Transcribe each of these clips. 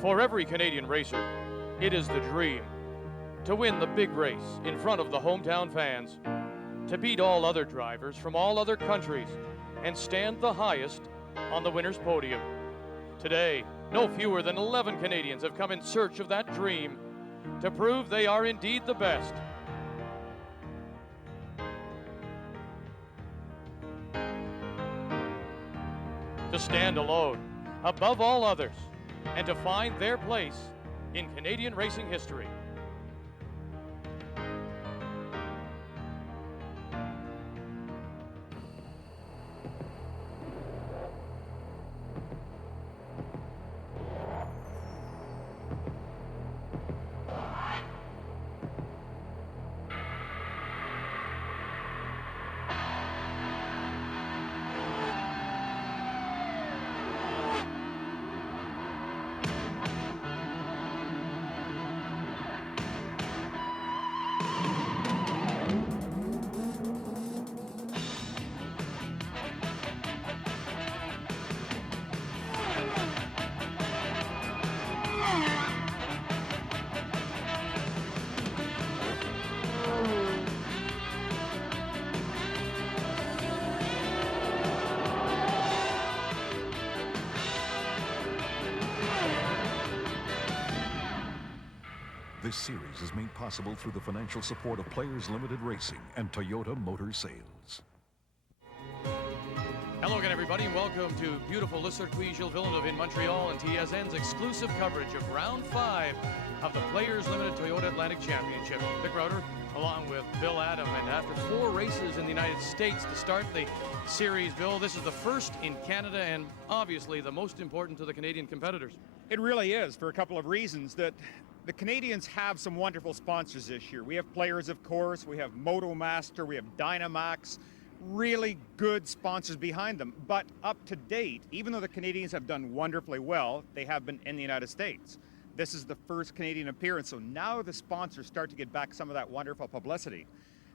For every Canadian racer, it is the dream to win the big race in front of the hometown fans, to beat all other drivers from all other countries and stand the highest on the winner's podium. Today, no fewer than 11 Canadians have come in search of that dream to prove they are indeed the best. To stand alone, above all others, and to find their place in Canadian racing history. This series is made possible through the financial support of Players Limited Racing and Toyota Motor Sales. Hello again, everybody, and welcome to beautiful Le Circuit Gilles Villeneuve in Montreal and TSN's exclusive coverage of Round 5 of the Players Limited Toyota Atlantic Championship. Vic Rauter, along with Bill Adam, and after 4 races in the United States to start the series, Bill, this is the first in Canada and obviously the most important to the Canadian competitors. It really is, for a couple of reasons. That the Canadians have some wonderful sponsors this year. We have Players, of course, we have MotoMaster, we have Dynamax, really good sponsors behind them. But up to date, even though the Canadians have done wonderfully well, they have been in the United States. This is the first Canadian appearance, so now the sponsors start to get back some of that wonderful publicity.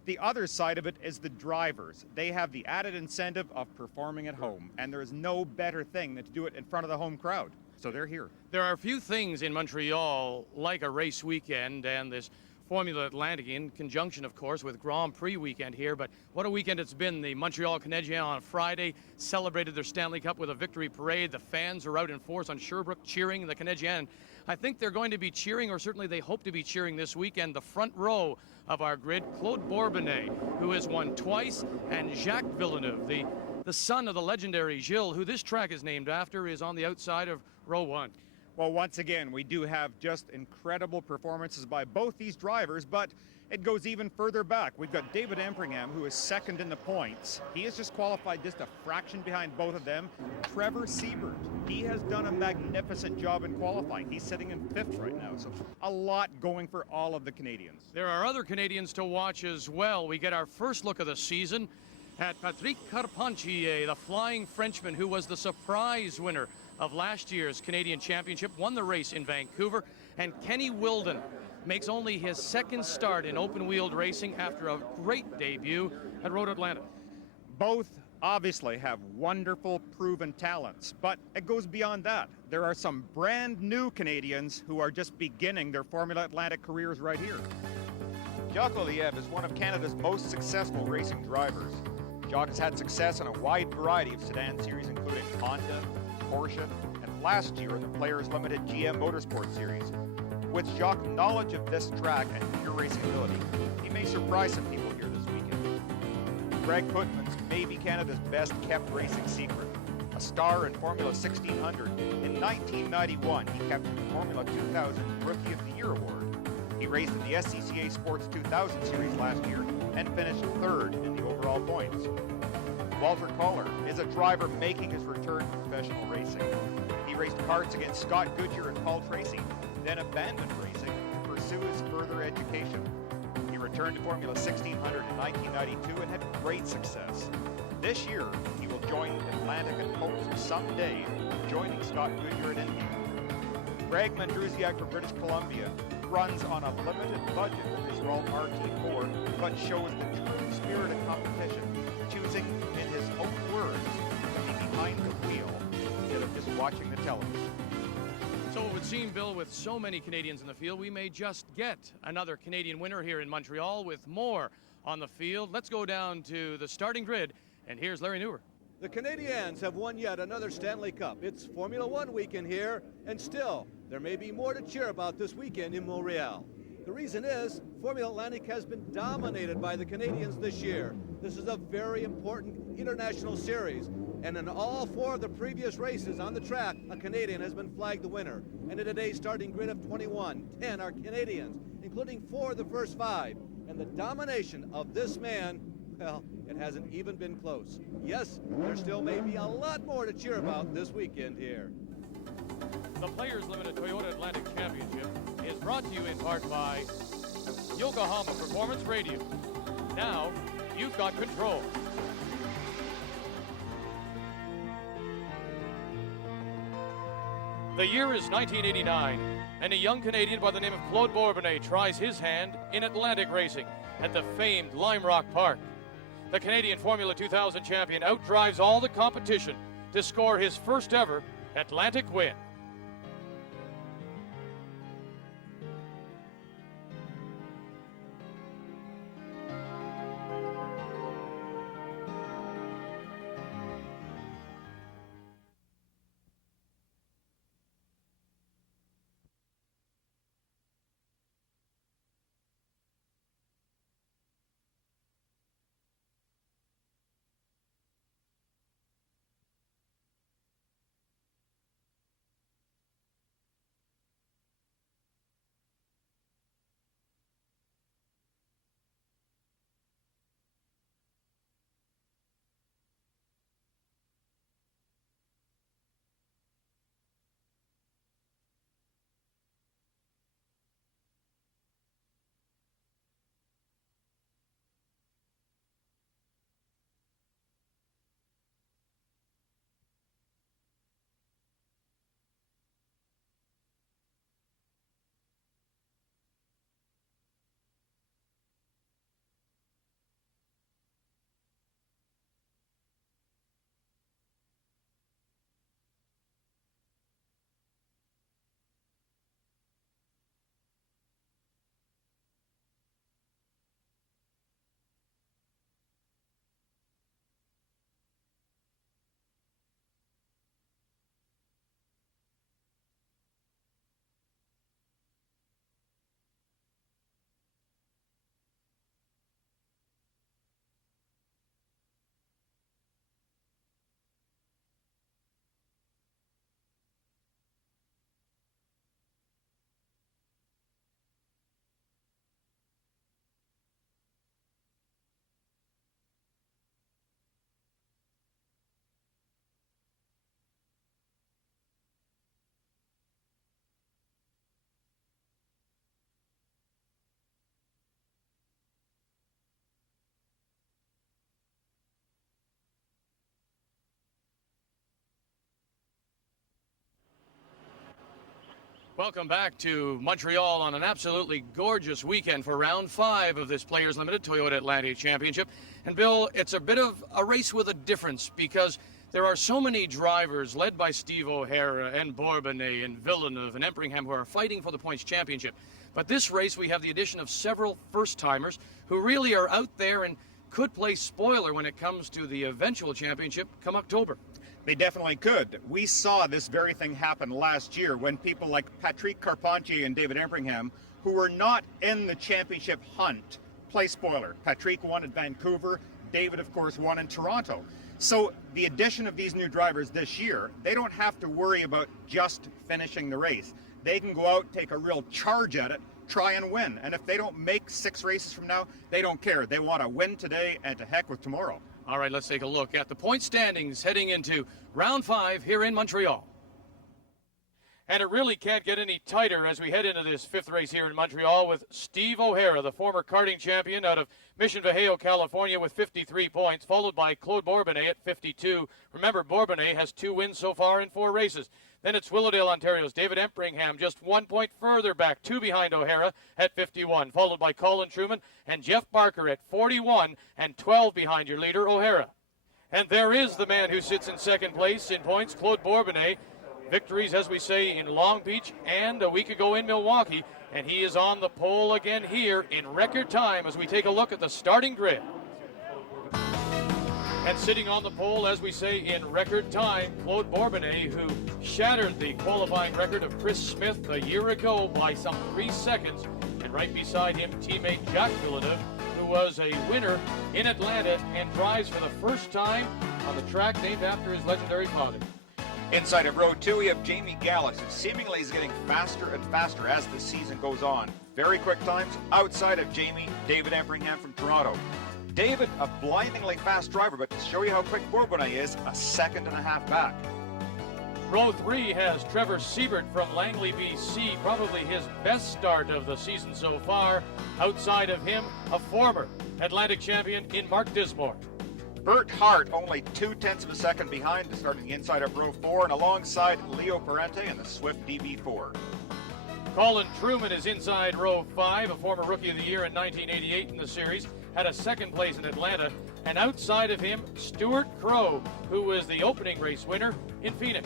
The other side of it is the drivers. They have the added incentive of performing at home, and there is no better thing than to do it in front of the home crowd. So they're here. There are a few things in Montreal like a race weekend and this Formula Atlantic, in conjunction, of course, with Grand Prix weekend here. But what a weekend it's been. The Montreal Canadiens on Friday celebrated their Stanley Cup with a victory parade. The fans are out in force on Sherbrooke cheering the Canadiens. I think they're going to be cheering, or certainly they hope to be cheering this weekend, the front row of our grid, Claude Bourbonnais, who has won twice, and Jacques Villeneuve, the son of the legendary Gilles, who this track is named after, is on the outside of row 1. Well, once again, we do have just incredible performances by both these drivers, but it goes even further back. We've got David Empringham, who is second in the points. He has just qualified just a fraction behind both of them. Trevor Siebert, he has done a magnificent job in qualifying. He's sitting in 5th right now, so a lot going for all of the Canadians. There are other Canadians to watch as well. We get our first look of the season at Patrick Carpentier, the flying Frenchman who was the surprise winner of last year's Canadian Championship, won the race in Vancouver, and Kenny Wilden makes only his second start in open-wheeled racing after a great debut at Road Atlanta. Both obviously have wonderful proven talents, but it goes beyond that. There are some brand new Canadians who are just beginning their Formula Atlantic careers right here. Jacques Oliev is one of Canada's most successful racing drivers. Jacques has had success in a wide variety of sedan series, including Honda, Porsche, and last year in the Players Limited GM Motorsport Series. With Jacques' knowledge of this track and pure racing ability, he may surprise some people here this weekend. Greg Putman's may be Canada's best kept racing secret. A star in Formula 1600, in 1991 he kept the Formula 2000 Rookie of the Year award. He raced in the SCCA Sports 2000 Series last year and finished 3rd in the overall points. Walter Kohler is a driver making his return to professional racing. He raced karts against Scott Goodyear and Paul Tracy, then abandoned racing to pursue his further education. He returned to Formula 1600 in 1992 and had great success. This year, he will join Atlantic and hopes of someday joining Scott Goodyear at Indy. Greg Mandrusiak from British Columbia runs on a limited budget with his Roll RT4, but shows the true spirit of competition, choosing, in his own words, to be behind the wheel instead of just watching the television. So it would seem, Bill, with so many Canadians in the field, we may just get another Canadian winner here in Montreal with more on the field. Let's go down to the starting grid, and here's Larry Newer. The Canadiens have won yet another Stanley Cup. It's Formula One weekend here, and still, there may be more to cheer about this weekend in Montreal. The reason is, Formula Atlantic has been dominated by the Canadians this year. This is a very important international series, and in all 4 of the previous races on the track, a Canadian has been flagged the winner. And in today's starting grid of 21, 10 are Canadians, including 4 of the first 5. And the domination of this man, well, it hasn't even been close. Yes, there still may be a lot more to cheer about this weekend here. The Players Limited Toyota Atlantic Championship is brought to you in part by Yokohama Performance Radio. Now, you've got control. The year is 1989, and a young Canadian by the name of Claude Bourbonnais tries his hand in Atlantic racing at the famed Lime Rock Park. The Canadian Formula 2000 champion outdrives all the competition to score his first ever Atlantic win. Welcome back to Montreal on an absolutely gorgeous weekend for round 5 of this Players Limited Toyota Atlantic Championship. And Bill, it's a bit of a race with a difference because there are so many drivers led by Steve O'Hara and Bourbonnais and Villeneuve and Empringham who are fighting for the points championship. But this race, we have the addition of several first-timers who really are out there and could play spoiler when it comes to the eventual championship come October. They definitely could. We saw this very thing happen last year when people like Patrick Carpentier and David Empringham, who were not in the championship hunt, play spoiler. Patrick won at Vancouver. David, of course, won in Toronto. So the addition of these new drivers this year, they don't have to worry about just finishing the race. They can go out, take a real charge at it, try and win. And if they don't make 6 races from now, they don't care. They want to win today and to heck with tomorrow. All right, let's take a look at the point standings heading into round 5 here in Montreal. And it really can't get any tighter as we head into this 5th race here in Montreal with Steve O'Hara, the former karting champion out of Mission Viejo, California, with 53 points, followed by Claude Bourbonnais at 52. Remember, Bourbonnais has 2 wins so far in 4 races. Then it's Willowdale, Ontario's David Empringham, just 1 point further back, 2 behind O'Hara at 51, followed by Colin Truman and Jeff Barker at 41 and 12 behind your leader, O'Hara. And there is the man who sits in second place in points, Claude Bourbonnais. victories, as we say, in Long Beach and a week ago in Milwaukee. And he is on the pole again here in record time as we take a look at the starting grid. And sitting on the pole, as we say, in record time, Claude Bourbonnais, who shattered the qualifying record of Chris Smith a year ago by some 3 seconds. And right beside him, teammate Jacques Villeneuve, who was a winner in Atlanta and drives for the first time on the track named after his legendary father. Inside of row 2, we have Jamie Gallus, who seemingly is getting faster and faster as the season goes on. Very quick times. Outside of Jamie, David Everingham from Toronto. David, a blindingly fast driver, but to show you how quick Bourbonnais is, a second and a half back. Row 3 has Trevor Siebert from Langley, BC, probably his best start of the season so far. Outside of him, a former Atlantic champion in Mark Dismore. Bert Hart only 0.2 of a second behind to start the inside of row 4, and alongside Leo Parente in the Swift DB4. Colin Truman is inside row 5, a former Rookie of the Year in 1988 in the series, had a second place in Atlanta, and outside of him, Stuart Crow, who was the opening race winner in Phoenix.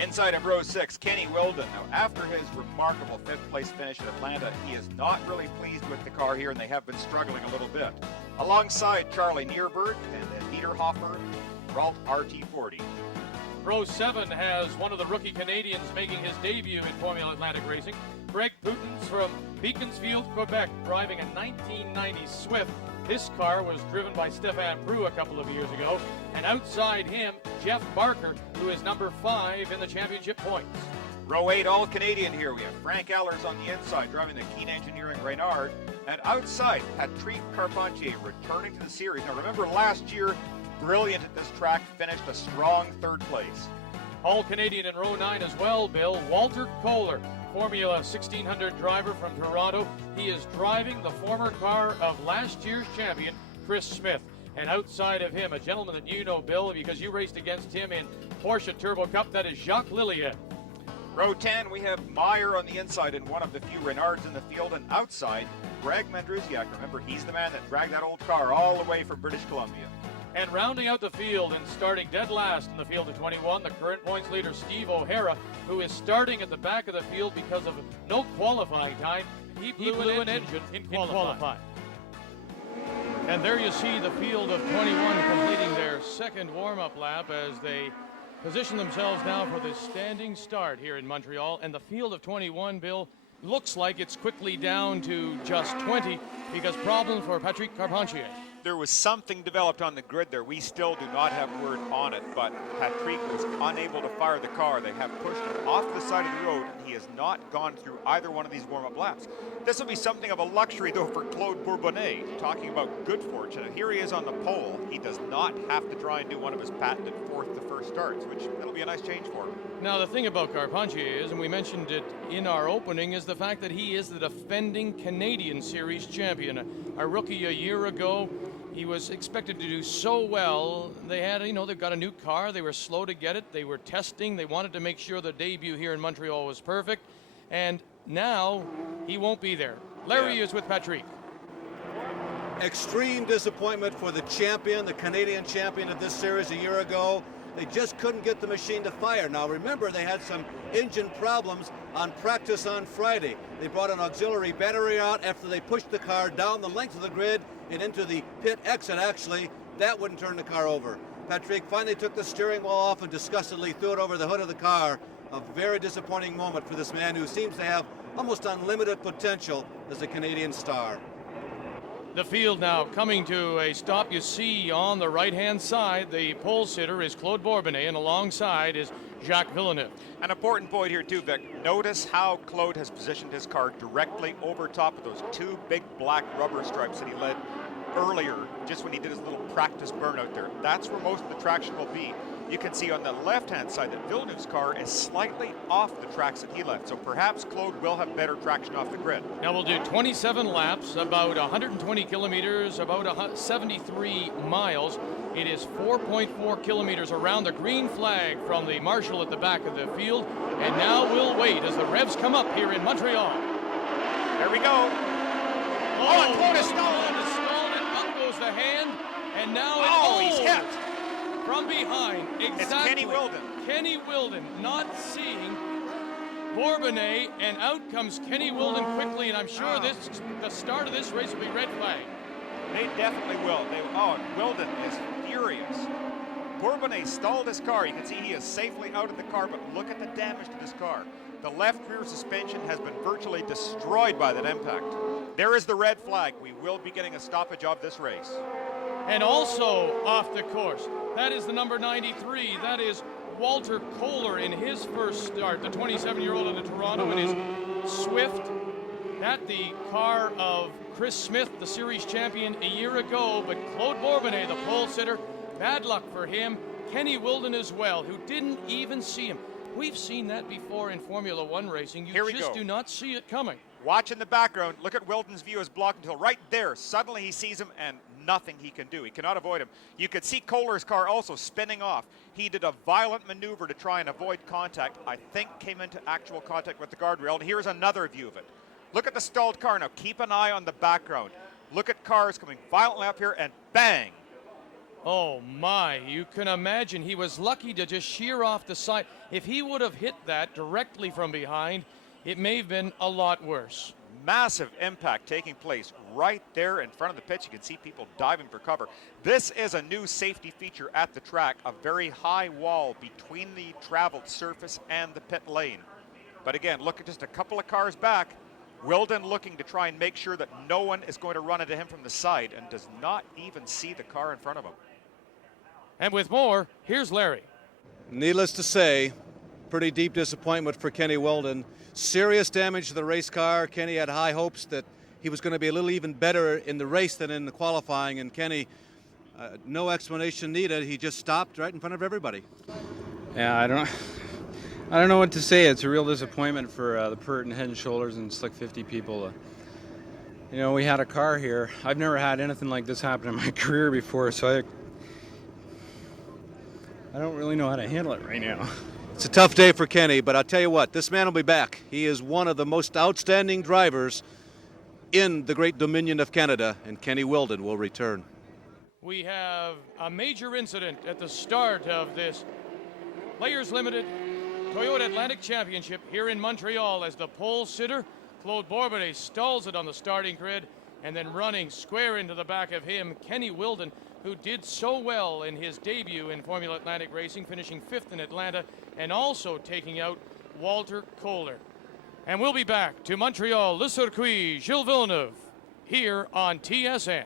Inside of row 6, Kenny Wilden. Now, after his remarkable 5th place finish at Atlanta, he is not really pleased with the car here, and they have been struggling a little bit. Alongside Charlie Neerberg and then Niederhofer, Ralt RT40. Row 7 has one of the rookie Canadians making his debut in Formula Atlantic racing, Greg Putens from Beaconsfield, Quebec, driving a 1990 Swift. This car was driven by Stéphane Prou a couple of years ago. And outside him, Jeff Barker, who is number 5 in the championship points. Row 8, all Canadian here. We have Frank Allers on the inside, driving the Keen Engineering Reynard. And outside, Patrick Carpentier returning to the series. Now remember last year, brilliant at this track, finished a strong 3rd place. All Canadian in row 9 as well, Bill. Walter Kohler, Formula 1600 driver from Toronto. He is driving the former car of last year's champion, Chris Smith. And outside of him, a gentleman that you know, Bill, because you raced against him in Porsche Turbo Cup, that is Jacques Lilliet. Row 10, we have Meyer on the inside in one of the few Reynards in the field, and outside, Greg Mendrusiak. Remember, he's the man that dragged that old car all the way from British Columbia. And rounding out the field and starting dead last in the field of 21, the current points leader, Steve O'Hara, who is starting at the back of the field because of no qualifying time. He blew an engine in qualifying. And there you see the field of 21 completing their second warm-up lap as they position themselves now for the standing start here in Montreal. And the field of 21, Bill, looks like it's quickly down to just 20 because problems for Patrick Carpentier. There was something developed on the grid there. We still do not have word on it, but Patrick was unable to fire the car. They have pushed him off the side of the road, and he has not gone through either one of these warm-up laps. This will be something of a luxury, though, for Claude Bourbonnais. Talking about good fortune, and here he is on the pole. He does not have to try and do one of his patented 4th to 1st starts, which that'll be a nice change for him. Now, the thing about Carpentier is, and we mentioned it in our opening, is the fact that he is the defending Canadian Series champion. A rookie a year ago. He was expected to do so well. They had, they've got a new car. They were slow to get it. They were testing. They wanted to make sure the debut here in Montreal was perfect. And now he won't be there. Larry is with Patrick. Extreme disappointment for the champion, the Canadian champion of this series a year ago. They just couldn't get the machine to fire. Now remember, they had some engine problems on practice on Friday. They brought an auxiliary battery out after they pushed the car down the length of the grid and into the pit exit. Actually, that wouldn't turn the car over. Patrick finally took the steering wheel off and disgustedly threw it over the hood of the car. A very disappointing moment for this man who seems to have almost unlimited potential as a Canadian star. The field now coming to a stop. You see on the right-hand side, the pole sitter is Claude Bourbonnais, and alongside is Jacques Villeneuve. An important point here too, Vic. Notice how Claude has positioned his car directly over top of those 2 big black rubber stripes that he led earlier, just when he did his little practice burnout there. That's where most of the traction will be. You can see on the left-hand side that Villeneuve's car is slightly off the tracks that he left, so perhaps Claude will have better traction off the grid. Now we'll do 27 laps, about 120 kilometers, about 73 miles. It is 4.4 kilometers around the green flag from the marshal at the back of the field. And now we'll wait as the revs come up here in Montreal. There we go. Oh, and Claude is stalled. And up goes the hand. And now he's hit. from behind. Exactly. It's Kenny Wilden. Kenny Wilden not seeing Bourbonnais, and out comes Kenny Wilden quickly, and I'm sure the start of this race will be red flag. They definitely will. Wilden is furious. Bourbonnais stalled his car. You can see he is safely out of the car, but look at the damage to this car. The left rear suspension has been virtually destroyed by that impact. There is the red flag. We will be getting a stoppage of this race. And also off the course, that is the number 93. That is Walter Kohler in his first start, the 27-year-old of the Toronto in his Swift. That the car of Chris Smith, the series champion a year ago, but Claude Bourbonnais, the pole sitter, bad luck for him. Kenny Wilden as well, who didn't even see him. We've seen that before in Formula One racing. You just do not see it coming. Watch in the background. Look at Wilden's view is blocked until right there. Suddenly he sees him and nothing he can do. He cannot avoid him. You could see Kohler's car also spinning off. He did a violent maneuver to try and avoid contact. I think came into actual contact with the guardrail. And here's another view of it. Look at the stalled car now. Keep an eye on the background. Look at cars coming violently up here and bang. Oh my, you can imagine he was lucky to just shear off the side. If he would have hit that directly from behind, it may have been a lot worse. Massive impact taking place right there in front of the pit. You can see people diving for cover. This is a new safety feature at the track, a very high wall between the traveled surface and the pit lane. But again, look at just a couple of cars back. Wilden looking to try and make sure that no one is going to run into him from the side and does not even see the car in front of him. And with more, here's Larry. Needless to say, pretty deep disappointment for Kenny Wilden. Serious damage to the race car. Kenny had high hopes that he was going to be a little even better in the race than in the qualifying, and Kenny, no explanation needed. He just stopped right in front of everybody. Yeah, I don't know what to say. It's a real disappointment for the Pert and Head and Shoulders and Slick 50 people. You know, we had a car here. I've never had anything like this happen in my career before, so I don't really know how to handle it right now. It's a tough day for Kenny, but I'll tell you what, this man will be back. He is one of the most outstanding drivers in the great Dominion of Canada, and Kenny Wilden will return. We have a major incident at the start of this Players Limited Toyota Atlantic Championship here in Montreal as the pole sitter, Claude Bourbonnais, stalls it on the starting grid, and then running square into the back of him, Kenny Wilden, who did so well in his debut in Formula Atlantic racing, finishing 5th in Atlanta, and also taking out Walter Kohler. And we'll be back to Montreal, Le Circuit, Gilles Villeneuve, here on TSN.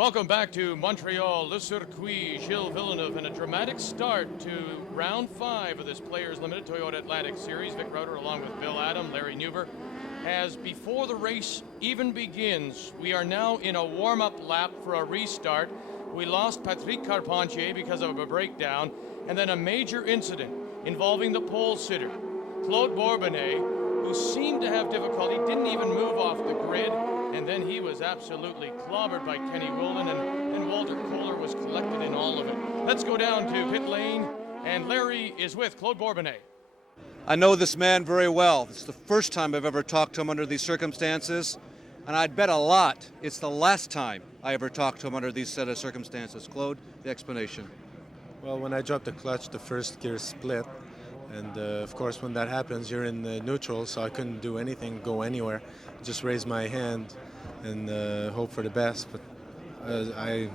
Welcome back to Montreal, Le Circuit, Gilles Villeneuve, and a dramatic start to round 5 of this Players Limited Toyota Atlantic Series. Vic Rauter, along with Bill Adam, Larry Newber, as before the race even begins, we are now in a warm-up lap for a restart. We lost Patrick Carpentier because of a breakdown, and then a major incident involving the pole sitter, Claude Bourbonnais, who seemed to have difficulty, didn't even move off the grid, and then he was absolutely clobbered by Kenny Wilden, and Walter Kohler was collected in all of it. Let's go down to pit lane, and Larry is with Claude Bourbonnais. I know this man very well. It's the first time I've ever talked to him under these circumstances, and I'd bet a lot it's the last time I ever talked to him under these set of circumstances. Claude, the explanation. Well, when I dropped the clutch, the first gear split, and of course when that happens, you're in the neutral, so I couldn't do anything, go anywhere. Just raise my hand and hope for the best, but I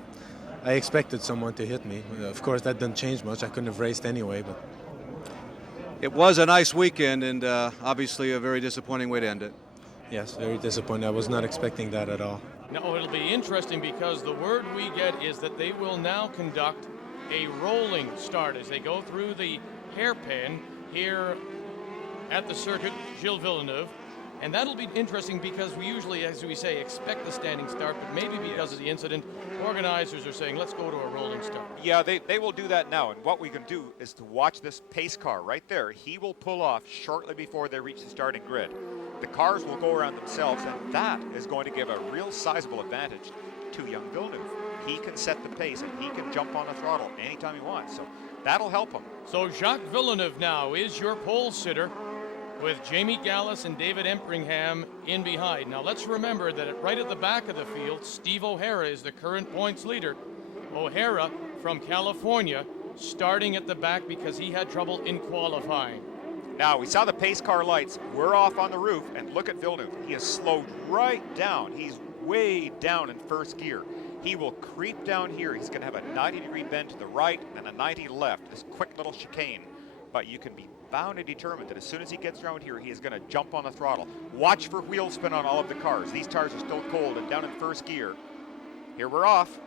expected someone to hit me. Of course, that didn't change much. I couldn't have raced anyway, but It was a nice weekend, and obviously a very disappointing way to end it. yes, very disappointed. I was not expecting that at all. Now, it'll be interesting because the word we get is that they will now conduct a rolling start as they go through the hairpin here at the circuit, Gilles Villeneuve. And that'll be interesting because we usually, as we say, expect the standing start, but maybe because of the incident, organizers are saying, let's go to a rolling start. Yeah, they will do that now. And what we can do is to watch this pace car right there. He will pull off shortly before they reach the starting grid. The cars will go around themselves, and that is going to give a real sizable advantage to young Villeneuve. He can set the pace, and he can jump on the throttle anytime he wants. So that'll help him. So Jacques Villeneuve now is your pole sitter, with Jamie Gallus and David Empringham in behind. Now let's remember that right at the back of the field, Steve O'Hara is the current points leader. O'Hara from California starting at the back because he had trouble in qualifying. Now, we saw the pace car lights. We're off on the roof, and look at Villeneuve. He has slowed right down. He's way down in first gear. He will creep down here. He's going to have a 90-degree bend to the right and a 90 left, this quick little chicane. But you can be bound and determined that as soon as he gets around here, he is going to jump on the throttle. Watch for wheel spin on all of the cars. These tires are still cold and down in first gear. Here we're off.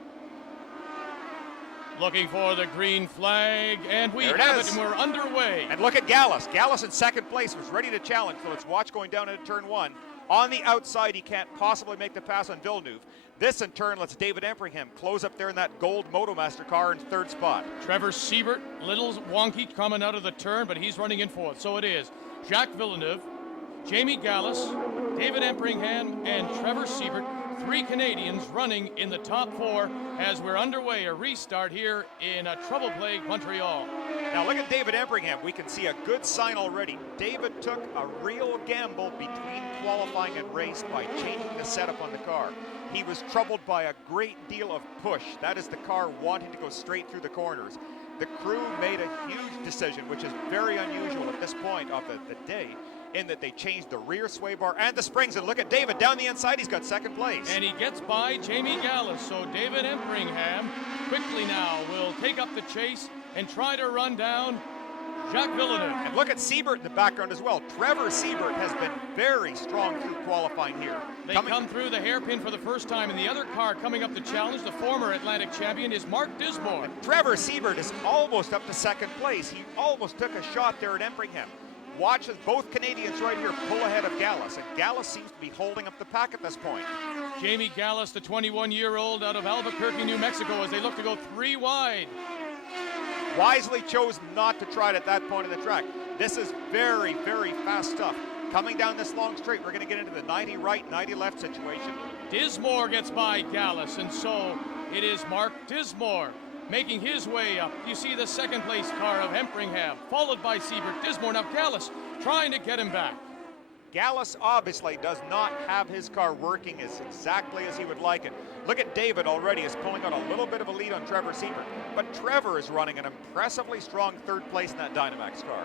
Looking for the green flag, and we There it have is. it, and we're underway. And look at Gallus. Gallus in second place was ready to challenge. So let's watch going down into turn 1. On the outside, he can't possibly make the pass on Villeneuve. This, in turn, lets David Empringham close up there in that gold Motomaster car in third spot. Trevor Siebert, little wonky coming out of the turn, but he's running in fourth. So it is Jacques Villeneuve, Jamie Gallus, David Empringham, and Trevor Siebert, 3 Canadians running in the top 4 as we're underway, a restart here in a trouble-plagued Montreal. Now look at David Empringham. We can see a good sign already. David took a real gamble between qualifying and race by changing the setup on the car. He was troubled by a great deal of push. That is the car wanting to go straight through the corners. The crew made a huge decision, which is very unusual at this point of the day, in that they changed the rear sway bar and the springs. And look at David down the inside. He's got second place. And he gets by Jamie Gallus. So David Empringham quickly now will take up the chase and try to run down Jacques Villeneuve. And look at Siebert in the background as well. Trevor Siebert has been very strong through qualifying here. They come through the hairpin for the first time, and the other car coming up the challenge, the former Atlantic champion, is Mark Dismore. Trevor Siebert is almost up to second place. He almost took a shot there at Empringham. Watch as both Canadians right here pull ahead of Gallus, and Gallus seems to be holding up the pack at this point. Jamie Gallus, the 21-year-old out of Albuquerque, New Mexico, as they look to go 3 wide. Wisely chose not to try it at that point in the track. This is very, very fast stuff. Coming down this long straight, we're going to get into the 90 right, 90 left situation. Dismore gets by Gallus, and so it is Mark Dismore making his way up. You see the second place car of Empringham, followed by Siebert. Dismore, now Gallus trying to get him back. Gallus obviously does not have his car working as exactly as he would like it. Look at David already is pulling out a little bit of a lead on Trevor Siebert, but Trevor is running an impressively strong third place in that Dynamax car.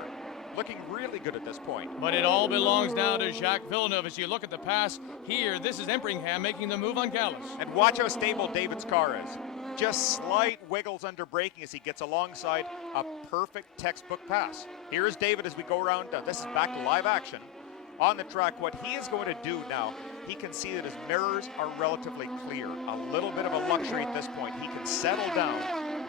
Looking really good at this point. But it all belongs now to Jacques Villeneuve. As you look at the pass here, this is Empringham making the move on Gallus. And watch how stable David's car is. Just slight wiggles under braking as he gets alongside a perfect textbook pass. Here's David as we go around. This is back to live action on the track. What he is going to do now he can see that his mirrors are relatively clear. A little bit of a luxury at this point. He can settle down,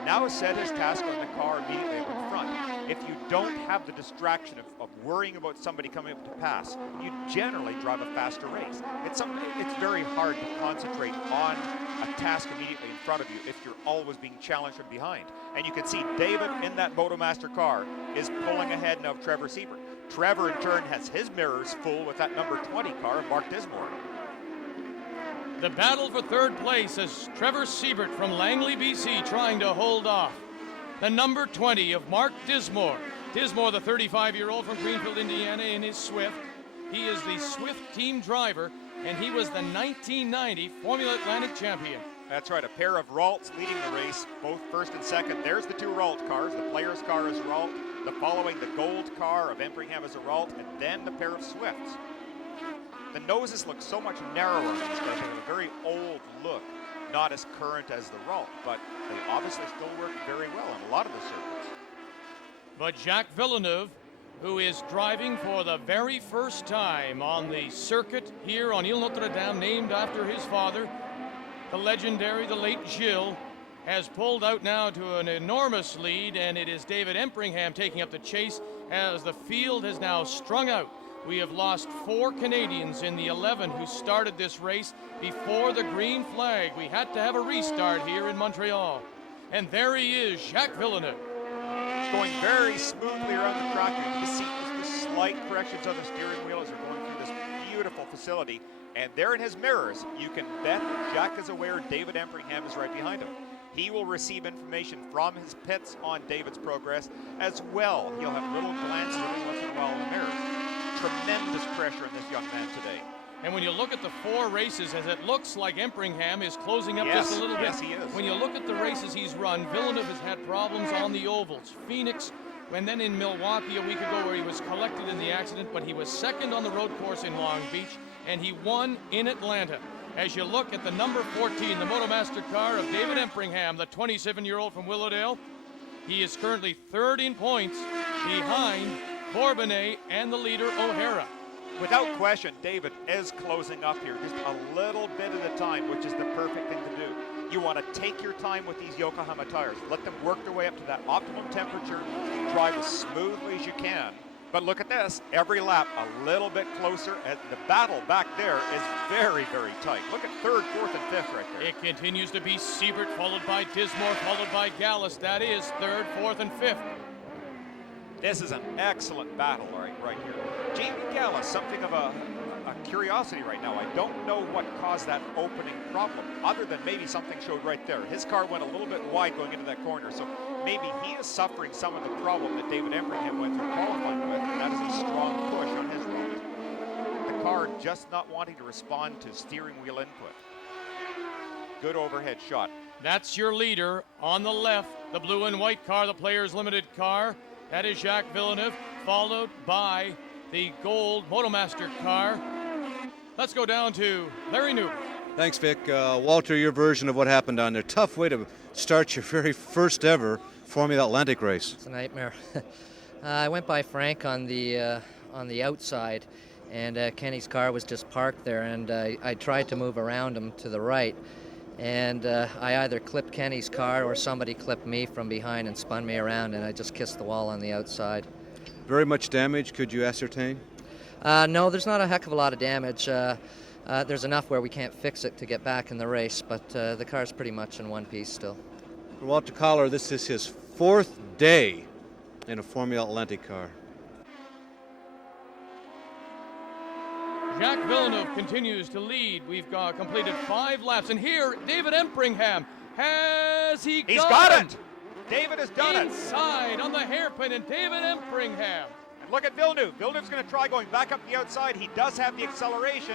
now set his task on the car immediately up in front. If you don't have the distraction of worrying about somebody coming up to pass, you generally drive a faster race. It's very hard to concentrate on a task immediately in front of you if you're always being challenged from behind. And you can see David in that Motomaster car is pulling ahead now of Trevor Siebert. Trevor in turn has his mirrors full with that number 20 car of Mark Dismore. The battle for third place is Trevor Siebert from Langley, BC, trying to hold off the number 20 of Mark Dismore. Dismore, the 35-year-old from Greenfield, Indiana, in his Swift. He is the Swift team driver, and he was the 1990 Formula Atlantic champion. That's right, a pair of Ralts leading the race, both first and second. There's the two Ralt cars. The player's car is Ralt. The following, the gold car of Empringham is a Ralt, and then the pair of Swifts. The noses look so much narrower in these cars. They have a very old look, not as current as the Ralt, but they obviously still work very well in a lot of the circuits. But Jacques Villeneuve, who is driving for the very first time on the circuit here on Ile Notre Dame, named after his father, the legendary, the late Gilles, has pulled out now to an enormous lead, and it is David Empringham taking up the chase as the field has now strung out. We have lost 4 Canadians in the 11 who started this race before the green flag. We had to have a restart here in Montreal. And there he is, Jacques Villeneuve. Going very smoothly around the track. You can see just the slight corrections on the steering wheel as they're going through this beautiful facility. And there in his mirrors, you can bet that Jacques is aware David Empringham is right behind him. He will receive information from his pits on David's progress as well. He'll have little glances every once in a while in the mirror. Tremendous pressure on this young man today. And when you look at the 4 races, as it looks like Empringham is closing up just a little bit. Yes, he is. When you look at the races he's run, Villeneuve has had problems on the ovals. Phoenix, and then in Milwaukee a week ago where he was collected in the accident, but he was second on the road course in Long Beach, and he won in Atlanta. As you look at the number 14, the Motomaster car of David Empringham, the 27-year-old from Willowdale, he is currently third in points behind Bourbonnais and the leader O'Hara. Without question, David is closing up here just a little bit at a time, which is the perfect thing to do. You want to take your time with these Yokohama tires. Let them work their way up to that optimum temperature. Drive as smoothly as you can. But look at this, every lap a little bit closer, and the battle back there is very, very tight. Look at third, fourth, and fifth right there. It continues to be Siebert, followed by Dismore, followed by Gallus. That is third, fourth, and fifth. This is an excellent battle right here. Jamie Gallus, something of a curiosity right now. I don't know what caused that opening problem, other than maybe something showed right there. His car went a little bit wide going into that corner, so maybe he is suffering some of the problem that David Empringham went through qualifying with, and that is a strong push on his road. The car just not wanting to respond to steering wheel input. Good overhead shot. That's your leader on the left, the blue and white car, the Players Limited car. That is Jacques Villeneuve, followed by the gold Motomaster car. Let's go down to Larry Newman. Thanks, Vic. Walter, your version of what happened down there. Tough way to start your very first ever Formula Atlantic race. It's a nightmare. I went by Frank on the outside, and Kenny's car was just parked there, and I tried to move around him to the right, and I either clipped Kenny's car or somebody clipped me from behind and spun me around, and I just kissed the wall on the outside. Very much damage, could you ascertain? No, there's not a heck of a lot of damage. There's enough where we can't fix it to get back in the race, but the car's pretty much in one piece still. For Walter Collar, this is his 4th day in a Formula Atlantic car. Jacques Villeneuve continues to lead. We've completed 5 laps, and here David Empringham has He's got it. David has done it. Inside on the hairpin, and David Empringham. And look at Villeneuve. Villeneuve's going to try going back up the outside. He does have the acceleration.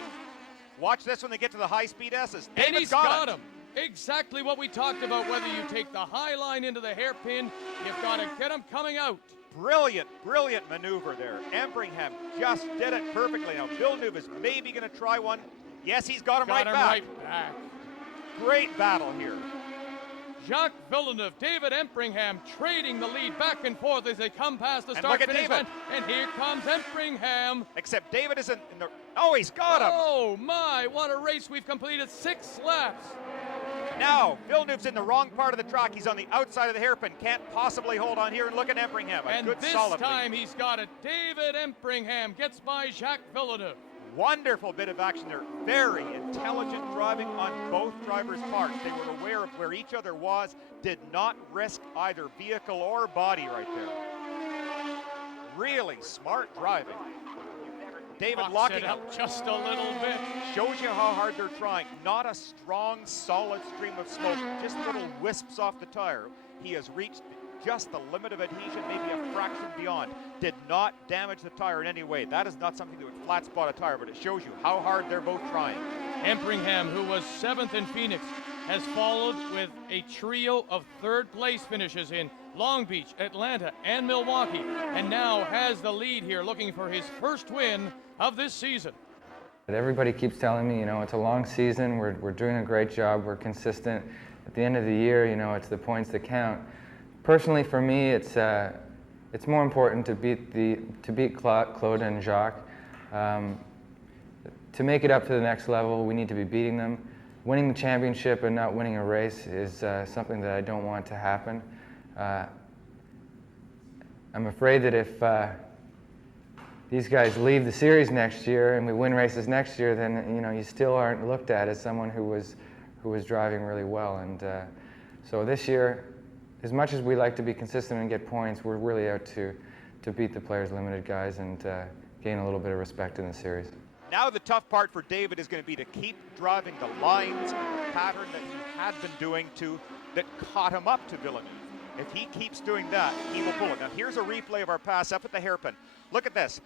Watch this when they get to the high-speed S's. And he's got him. Exactly what we talked about, whether you take the high line into the hairpin, you've got to get him coming out. Brilliant, brilliant maneuver there. Empringham just did it perfectly. Now Villeneuve is maybe going to try one. Yes, he's got him right back. Right back. Great battle here. Jacques Villeneuve, David Empringham trading the lead back and forth as they come past the And start look at finish David. line. And here comes Empringham. Except David isn't in the... Oh, he's got him! Oh my, what a race. We've completed 6 laps. Now, Villeneuve's in the wrong part of the track. He's on the outside of the hairpin. Can't possibly hold on here. And look at Empringham. A And good this solid time lead. he's got it. David Empringham gets by Jacques Villeneuve. Wonderful bit of action there. Very intelligent driving on both drivers' parts. They were aware of where each other was, did not risk either vehicle or body right there. Really smart driving. David Box locking it up. up just a little bit. Shows you how hard they're trying. Not a strong, solid stream of smoke, just little wisps off the tire. He has reached just the limit of adhesion, maybe a fraction beyond. Did not damage the tire in any way. That is not something that would flat spot a tire, but it shows you how hard they're both trying. Empringham, who was 7th in Phoenix, has followed with a trio of 3rd place finishes in Long Beach, Atlanta, and Milwaukee, and now has the lead here, looking for his first win of this season. Everybody keeps telling me, it's a long season, we're doing a great job, we're consistent. At the end of the year, it's the points that count. Personally, for me, it's more important to beat Claude and Jacques. To make it up to the next level, we need to be beating them. Winning the championship and not winning a race is something that I don't want to happen. I'm afraid that if these guys leave the series next year and we win races next year, then you still aren't looked at as someone who was driving really well. And so this year, as much as we like to be consistent and get points, we're really out to beat the Players Limited guys and gain a little bit of respect in the series. Now the tough part for David is going to be to keep driving the lines pattern that he had been doing that caught him up to Villeneuve. If he keeps doing that, he will pull it. Now here's a replay of our pass up at the hairpin. Look at this.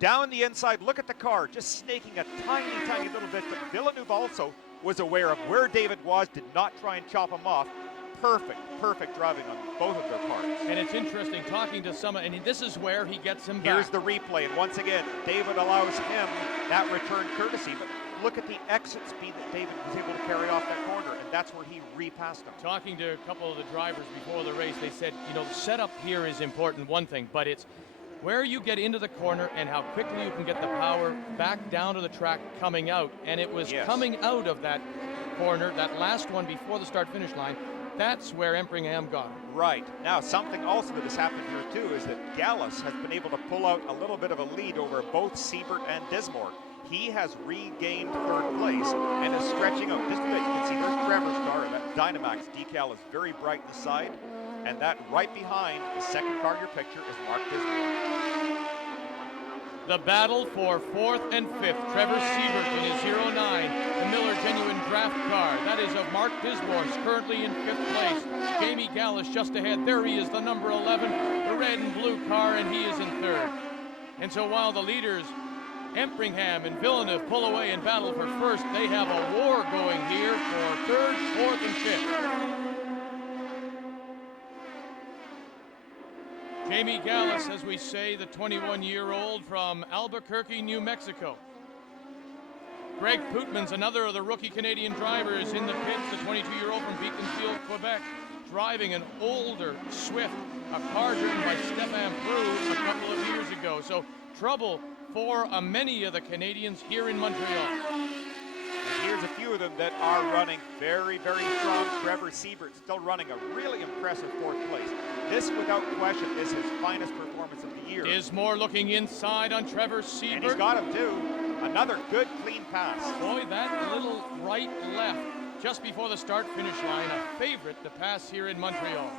Down the inside, look at the car, just snaking a tiny, tiny little bit. But Villeneuve also was aware of where David was, did not try and chop him off. Perfect driving on both of their parts. And it's interesting talking to someone, and this is where he gets him Here's back. the replay, and once again, David allows him that return courtesy. But look at the exit speed that David was able to carry off that corner, and that's where he repassed him. Talking to a couple of the drivers before the race, they said, the setup here is important, one thing, but it's where you get into the corner and how quickly you can get the power back down to the track coming out. And it was coming out of that corner, that last one before the start-finish line, that's where Empringham got him. Right. Now, something also that has happened here, too, is that Gallus has been able to pull out a little bit of a lead over both Siebert and Dismore. He has regained 3rd place and is stretching out just a bit. You can see there's Trevor's car. That Dynamax decal is very bright in the side. And that right behind the second car in your picture is Mark Dismore. The battle for 4th and 5th. Trevor Siebert in his 09, the Miller Genuine Draft car. That is of Mark Dismore, currently in 5th place. Jamie Gallus just ahead. There he is, the number 11, the red and blue car, and he is in 3rd. And so while the leaders, Empringham and Villeneuve, pull away and battle for 1st, they have a war going here for 3rd, 4th, and 5th. Jamie Gallus, as we say, the 21-year-old from Albuquerque, New Mexico. Greg Pootman's another of the rookie Canadian drivers in the pits, the 22-year-old from Beaconfield, Quebec, driving an older Swift, a car driven by Stefan Prue a couple of years ago. So trouble for many of the Canadians here in Montreal. And here's a few of them that are running very, very strong. Trevor Siebert still running a really impressive 4th place. This, without question, is his finest performance of the year. Dismore looking inside on Trevor Siebert. And he's got him, too. Another good, clean pass. Boy, that little right-left just before the start-finish line, a favorite to pass here in Montreal.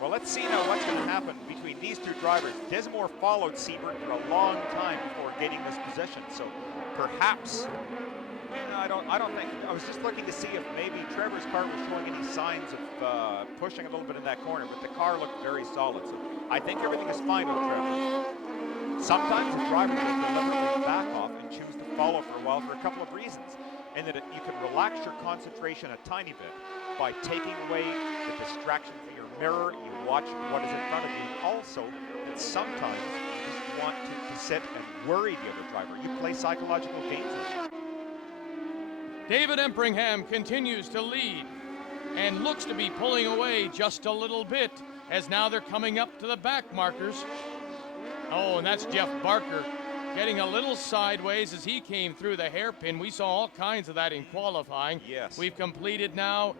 Well, let's see now what's going to happen between these two drivers. Dismore followed Siebert for a long time before gaining this position, so perhaps... I don't think. I was just looking to see if maybe Trevor's car was showing any signs of pushing a little bit in that corner, but the car looked very solid. So I think everything is fine with Trevor. Sometimes the driver will deliberately back off and choose to follow for a while for a couple of reasons, and that you can relax your concentration a tiny bit by taking away the distraction from your mirror. You watch what is in front of you. Also, that sometimes you just want to sit and worry the other driver. You play psychological games with them. David Empringham continues to lead. and looks to be pulling away just a little bit, as now they're coming up to the back markers. Oh, and that's Jeff Barker getting a little sideways as he came through the hairpin. We saw all kinds of that in qualifying. Yes. We've completed now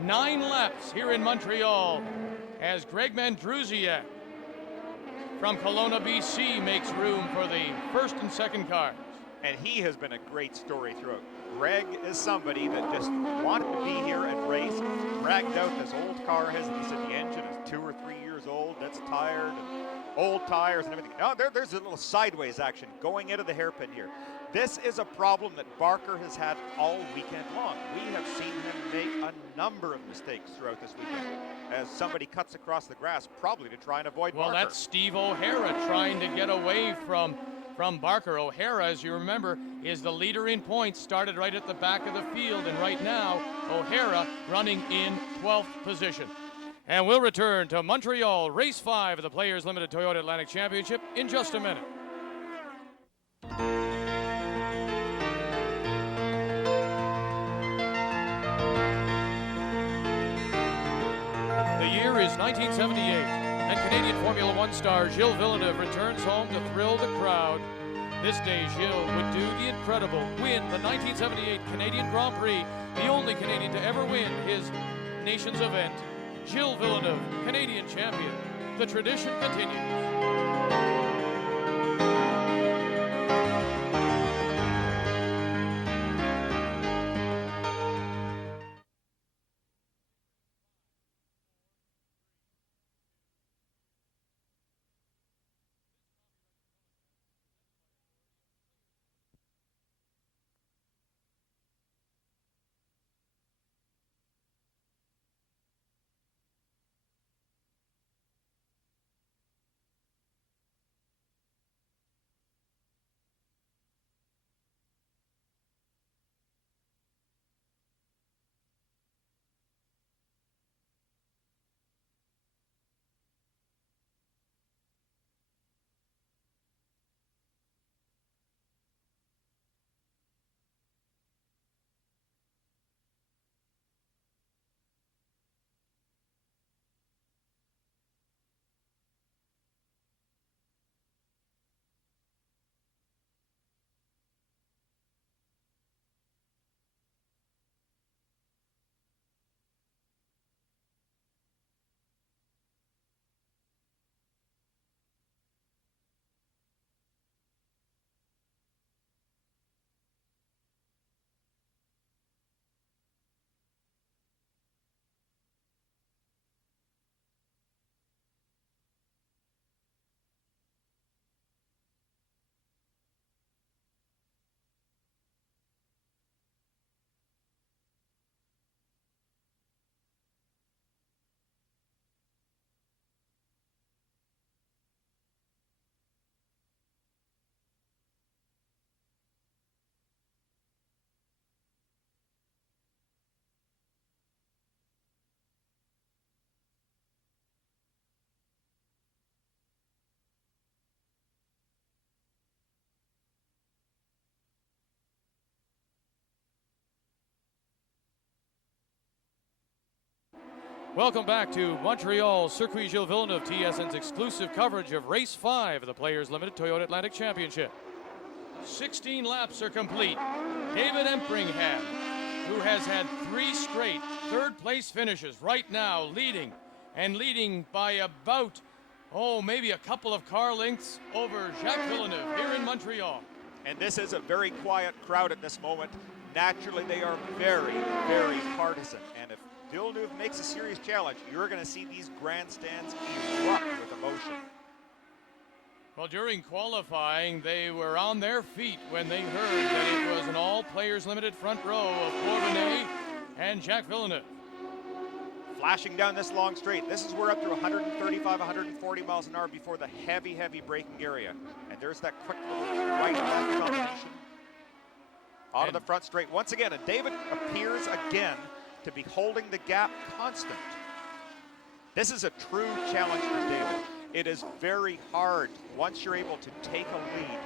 9 laps here in Montreal as Greg Mandruziak from Kelowna, BC makes room for the first and second cars. And he has been a great story throughout. Greg is somebody that just wanted to be here and race, bragged out this old car his, and he said the engine is 2 or 3 years old, that's tired, and old tires and everything. Now there's a little sideways action going into the hairpin here. This is a problem that Barker has had all weekend long. We have seen him make a number of mistakes throughout this weekend as somebody cuts across the grass, probably to try and avoid Barker. Well, that's Steve O'Hara trying to get away from Barker. O'Hara, as you remember, is the leader in points, started right at the back of the field, and right now, O'Hara running in 12th position. And we'll return to Montreal, Race 5 of the Players Limited Toyota Atlantic Championship in just a minute. The year is 1978, and Canadian Formula One star Gilles Villeneuve returns home to thrill the crowd. This day, Gilles would do the incredible, win the 1978 Canadian Grand Prix, the only Canadian to ever win his nation's event. Gilles Villeneuve, Canadian champion. The tradition continues. Welcome back to Montreal Circuit Gilles Villeneuve, TSN's exclusive coverage of Race 5 of the Players Limited Toyota Atlantic Championship. 16 laps are complete. David Empringham, who has had 3 straight third-place finishes, right now leading by about, maybe a couple of car lengths over Jacques Villeneuve here in Montreal. And this is a very quiet crowd at this moment. Naturally, they are very, very partisan. And if Villeneuve makes a serious challenge, you're going to see these grandstands erupt with emotion. Well, during qualifying, they were on their feet when they heard that it was an all-players limited front row of Courtenay and Jacques Villeneuve. Flashing down this long straight. This is where up to 135, 140 miles an hour before the heavy, heavy braking area. And there's that quick little right-left combination onto the front straight once again. And David appears again to be holding the gap constant. This is a true challenge for David. It is very hard once you're able to take a lead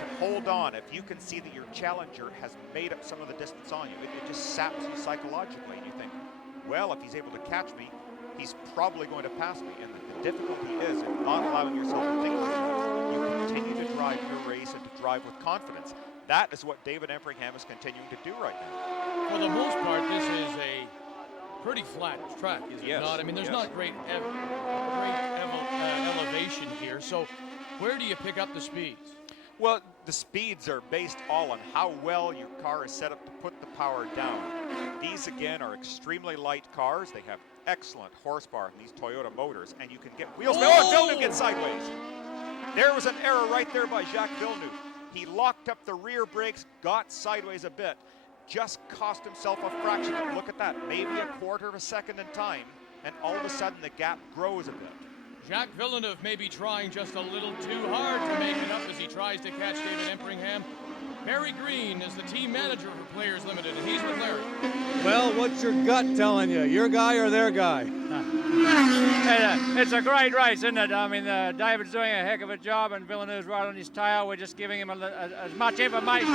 to hold on if you can see that your challenger has made up some of the distance on you. It just saps you psychologically and you think, well, if he's able to catch me, he's probably going to pass me. And the difficulty is in not allowing yourself to think like that. You continue to drive your race and to drive with confidence. That is what David Empringham is continuing to do right now. For the most part, this is a pretty flat track, is it not? I mean, there's not great elevation here. So where do you pick up the speeds? Well, the speeds are based all on how well your car is set up to put the power down. These, again, are extremely light cars. They have excellent horsepower in these Toyota motors, and you can get wheels. Oh, and Villeneuve gets sideways. There was an error right there by Jacques Villeneuve. He locked up the rear brakes, got sideways a bit, just cost himself a fraction. Look at that, maybe a quarter of a second in time, and all of a sudden the gap grows a bit. Jacques Villeneuve may be trying just a little too hard to make it up as he tries to catch David Empringham. Barry Green is the team manager for Players Limited, and he's with Larry. Well, what's your gut telling you? Your guy or their guy? It's a great race, isn't it? I mean, David's doing a heck of a job, and Villeneuve's right on his tail. We're just giving him as much information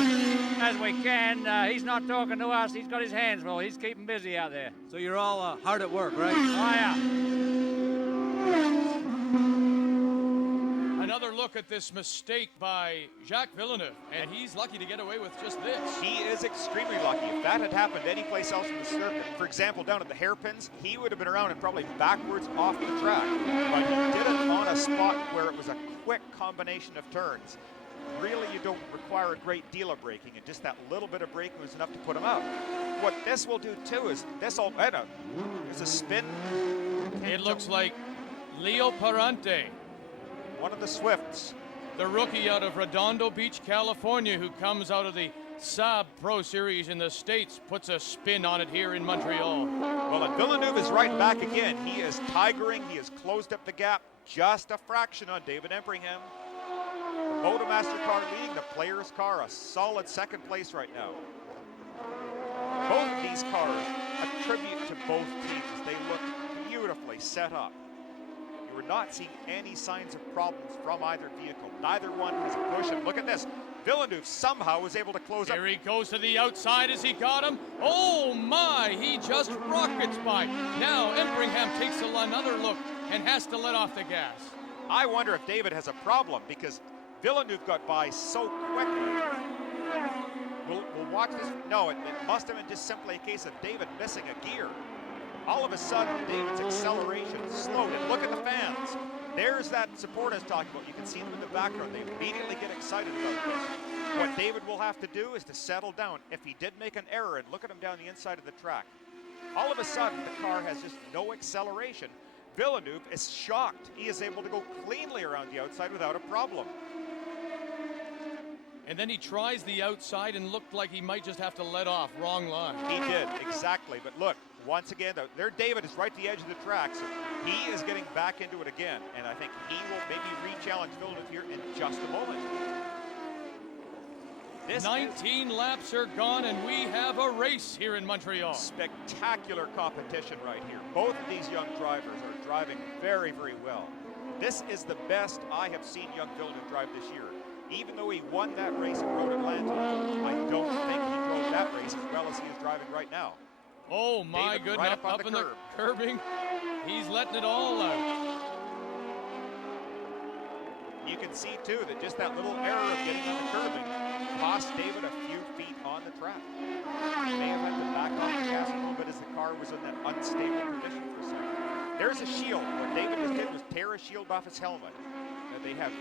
as we can. He's not talking to us. He's got his hands full. He's keeping busy out there. So you're all hard at work, right? Oh, yeah. Another look at this mistake by Jacques Villeneuve, and he's lucky to get away with just this. He is extremely lucky. If that had happened anyplace else in the circuit, for example, down at the hairpins, he would have been around and probably backwards off the track. But he did it on a spot where it was a quick combination of turns. Really, you don't require a great deal of braking, and just that little bit of braking was enough to put him out. What this will do, too, is this all, there's a spin. It looks like Leo Parente, one of the Swifts, the rookie out of Redondo Beach, California, who comes out of the Saab Pro Series in the States, puts a spin on it here in Montreal. Well, and Villeneuve is right back again. He is tigering. He has closed up the gap just a fraction on David Empringham. The Motomaster car leading the Players car, a solid second place right now. Both of these cars a tribute to both teams. They look beautifully set up. We're not seeing any signs of problems from either vehicle. Neither one has a push, and look at this. Villeneuve somehow was able to close up. Here he goes to the outside as he got him. Oh my, he just rockets by. Now Empringham takes another look and has to let off the gas. I wonder if David has a problem because Villeneuve got by so quickly. We'll watch this. No, it must have been just simply a case of David missing a gear. All of a sudden, David's acceleration slowed, and look at the fans. There's that support I was talking about. You can see them in the background. They immediately get excited about this. What David will have to do is to settle down. If he did make an error, and look at him down the inside of the track, all of a sudden, the car has just no acceleration. Villeneuve is shocked. He is able to go cleanly around the outside without a problem. And then he tries the outside and looked like he might just have to let off. Wrong line. He did, exactly. But look, once again, there David is right at the edge of the track, so he is getting back into it again. And I think he will maybe re-challenge Villeneuve here in just a moment. 19 laps are gone, and we have a race here in Montreal. Spectacular competition right here. Both of these young drivers are driving very, very well. This is the best I have seen young Villeneuve drive this year. Even though he won that race at Road Atlantic, I don't think he drove that race as well as he is driving right now. Oh my goodness, right up in the curbing. He's letting it all out. You can see too that just that little error of getting on the curbing cost David a few feet on the track. He may have had to back off the gas a little bit as the car was in that unstable condition for a second. There's a shield. What David just did was tear a shield off his helmet. They have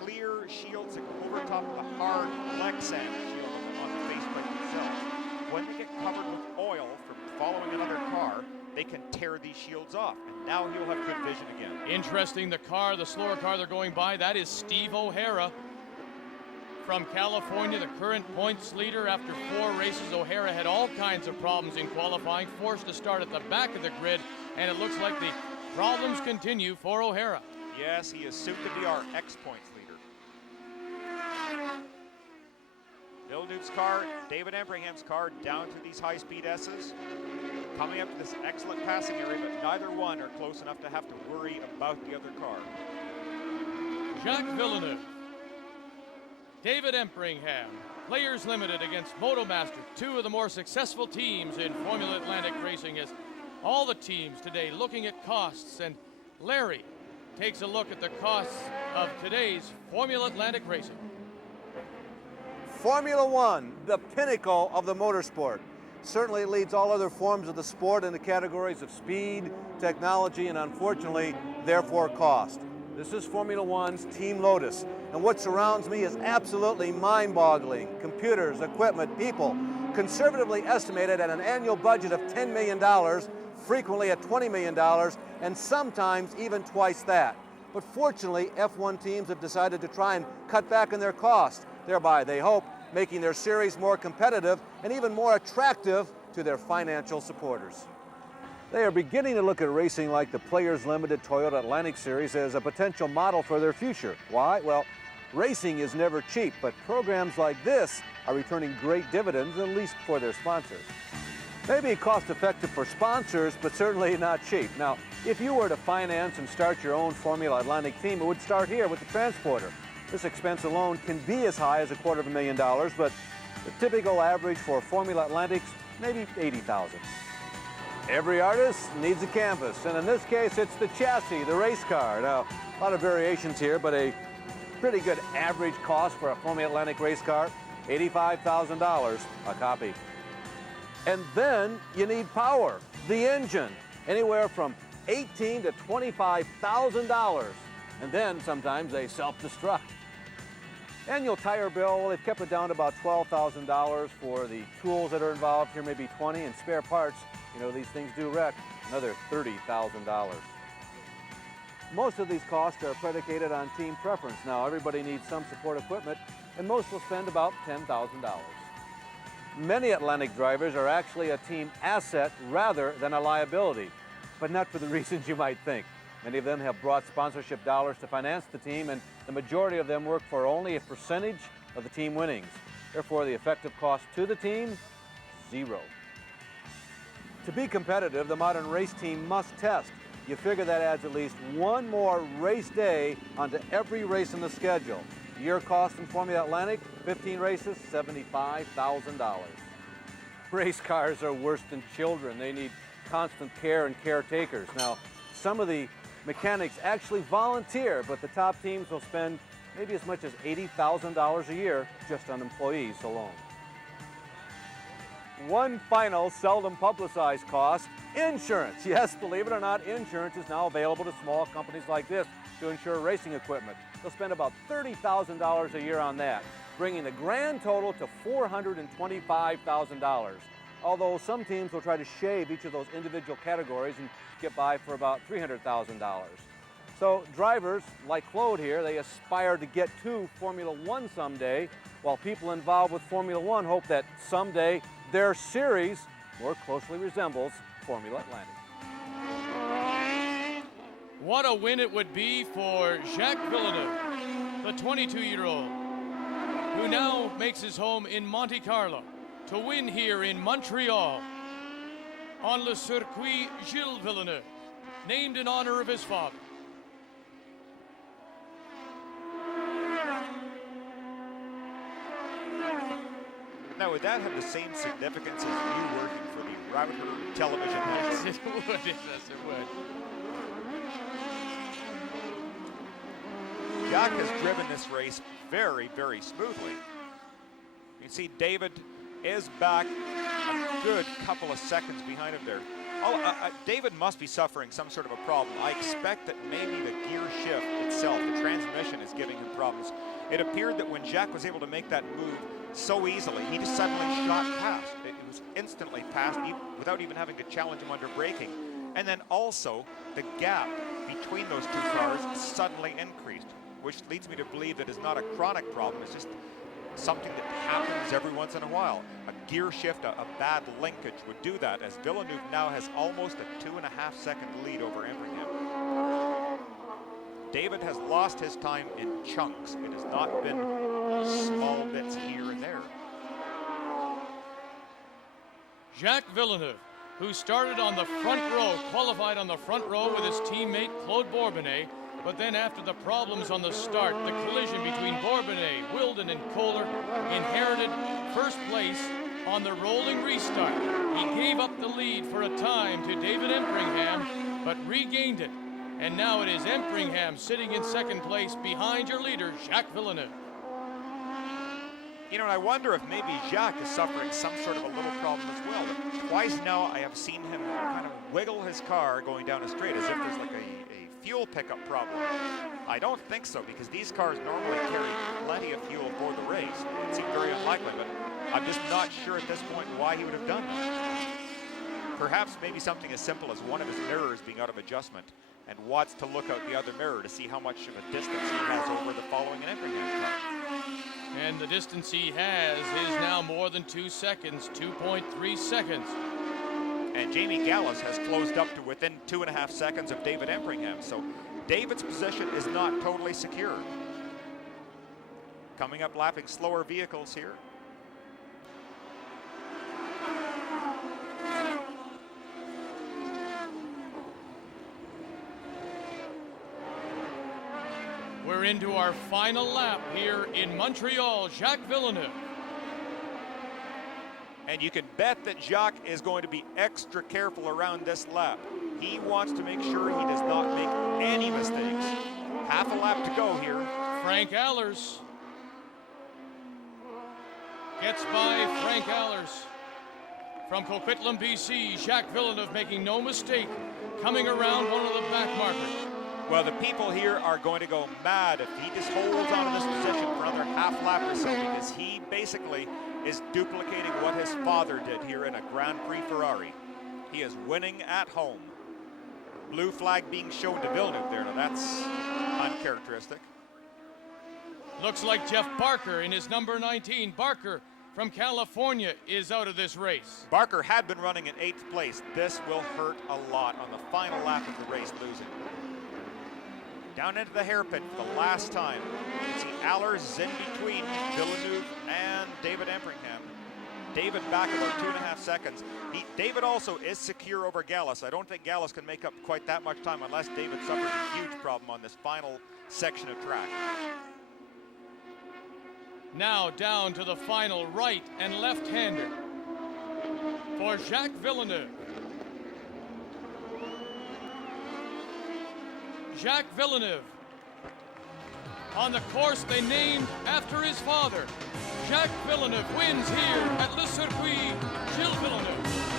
clear shields that go over top of the hard Lexan shield on the faceplate itself. When they get covered with oil from following another car, they can tear these shields off, and now he'll have good vision again. Interesting, the slower car they're going by, that is Steve O'Hara from California, the current points leader after 4 races. O'Hara had all kinds of problems in qualifying, forced to start at the back of the grid, and it looks like the problems continue for O'Hara. Yes, he is soon to be our X-Points leader. Villeneuve's car, David Empringham's car, down to these high-speed S's. Coming up to this excellent passing area, but neither one are close enough to have to worry about the other car. Jacques Villeneuve, David Empringham, Players Limited against Motomaster, 2 of the more successful teams in Formula Atlantic racing as all the teams today looking at costs, and Larry takes a look at the costs of today's Formula Atlantic racing. Formula One, the pinnacle of the motorsport, certainly leads all other forms of the sport in the categories of speed, technology, and unfortunately, therefore cost. This is Formula One's Team Lotus, and what surrounds me is absolutely mind-boggling. Computers, equipment, people, conservatively estimated at an annual budget of $10 million, frequently at $20 million, and sometimes even twice that. But fortunately, F1 teams have decided to try and cut back on their costs, thereby, they hope, making their series more competitive and even more attractive to their financial supporters. They are beginning to look at racing like the Players Limited Toyota Atlantic Series as a potential model for their future. Why? Well, racing is never cheap, but programs like this are returning great dividends, at least for their sponsors. Maybe cost-effective for sponsors, but certainly not cheap. Now, if you were to finance and start your own Formula Atlantic team, it would start here with the transporter. This expense alone can be as high as $250,000, but the typical average for Formula Atlantics, maybe $80,000. Every artist needs a canvas, and in this case, it's the chassis, the race car. Now, a lot of variations here, but a pretty good average cost for a Formula Atlantic race car, $85,000 a copy. And then you need power, the engine, anywhere from $18,000 to $25,000. And then sometimes they self-destruct. Annual tire bill, well, they've kept it down to about $12,000 for the tools that are involved here, maybe $20,000, and spare parts, you know, these things do wreck, another $30,000. Most of these costs are predicated on team preference. Now, everybody needs some support equipment, and most will spend about $10,000. Many Atlantic drivers are actually a team asset rather than a liability, but not for the reasons you might think. Many of them have brought sponsorship dollars to finance the team, and the majority of them work for only a percentage of the team winnings. Therefore, the effective cost to the team, zero. To be competitive, the modern race team must test. You figure that adds at least one more race day onto every race in the schedule. Year cost in Formula Atlantic, 15 races, $75,000. Race cars are worse than children. They need constant care and caretakers. Now, some of the mechanics actually volunteer, but the top teams will spend maybe as much as $80,000 a year just on employees alone. One final, seldom publicized cost, insurance. Yes, believe it or not, insurance is now available to small companies like this to insure racing equipment. They'll spend about $30,000 a year on that, bringing the grand total to $425,000. Although some teams will try to shave each of those individual categories and get by for about $300,000. So drivers, like Claude here, they aspire to get to Formula One someday, while people involved with Formula One hope that someday their series more closely resembles Formula Atlantic. What a win it would be for Jacques Villeneuve, the 22-year-old, who now makes his home in Monte Carlo, to win here in Montreal on Le Circuit Gilles Villeneuve, named in honor of his father. Now, would that have the same significance as you working for the router television network? It would, yes, it would. Jacques has driven this race very, very smoothly. You can see David is back a good couple of seconds behind him there. David must be suffering some sort of a problem. I expect that maybe the gear shift itself, the transmission, is giving him problems. It appeared that when Jacques was able to make that move so easily, he just suddenly shot past. It was instantly past without even having to challenge him under braking. And then also, the gap between those two cars suddenly increased, which leads me to believe that it's not a chronic problem, it's just something that happens every once in a while. A gear shift, a bad linkage would do that, as Villeneuve now has almost a 2.5-second lead over Everingham. David has lost his time in chunks. It has not been small bits here and there. Jacques Villeneuve, who started on the front row, qualified on the front row with his teammate Claude Bourbonnais, but then after the problems on the start, the collision between Bourbonnais, Wilden, and Kohler, inherited first place on the rolling restart. He gave up the lead for a time to David Empringham, but regained it. And now it is Empringham sitting in second place behind your leader, Jacques Villeneuve. You know, and I wonder if maybe Jacques is suffering some sort of a little problem as well. But twice now I have seen him kind of wiggle his car going down a straight as if there's like a fuel pickup problem. I don't think so, because these cars normally carry plenty of fuel for the race. It seemed very unlikely, but I'm just not sure at this point why he would have done that. Perhaps maybe something as simple as one of his mirrors being out of adjustment and wants to look out the other mirror to see how much of a distance he has over the following and Empringham car. And the distance he has is now more than 2 seconds, 2.3 seconds. And Jamie Gallus has closed up to within 2.5 seconds of David Empringham. So David's position is not totally secure. Coming up, lapping slower vehicles here. We're into our final lap here in Montreal. Jacques Villeneuve. And you can bet that Jacques is going to be extra careful around this lap. He wants to make sure he does not make any mistakes. Half a lap to go here. Frank Allers gets by Frank Allers. From Coquitlam, BC, Jacques Villeneuve making no mistake, coming around one of the back markers. Well, the people here are going to go mad if he just holds on to this position for another half lap or so, because he basically is duplicating what his father did here in a Grand Prix Ferrari. He is winning at home. Blue flag being shown to Villeneuve there. Now that's uncharacteristic. Looks like Jeff Barker in his number 19. Barker from California is out of this race. Barker had been running in 8th place. This will hurt a lot on the final lap of the race, losing. Down into the hairpin for the last time. You can see Allers is in between Villeneuve and David Empringham. David back about 2.5 seconds. David also is secure over Gallus. I don't think Gallus can make up quite that much time unless David suffers a huge problem on this final section of track. Now down to the final right and left-hander for Jacques Villeneuve. Jacques Villeneuve on the course they named after his father. Jacques Villeneuve wins here at Le Circuit Gilles Villeneuve.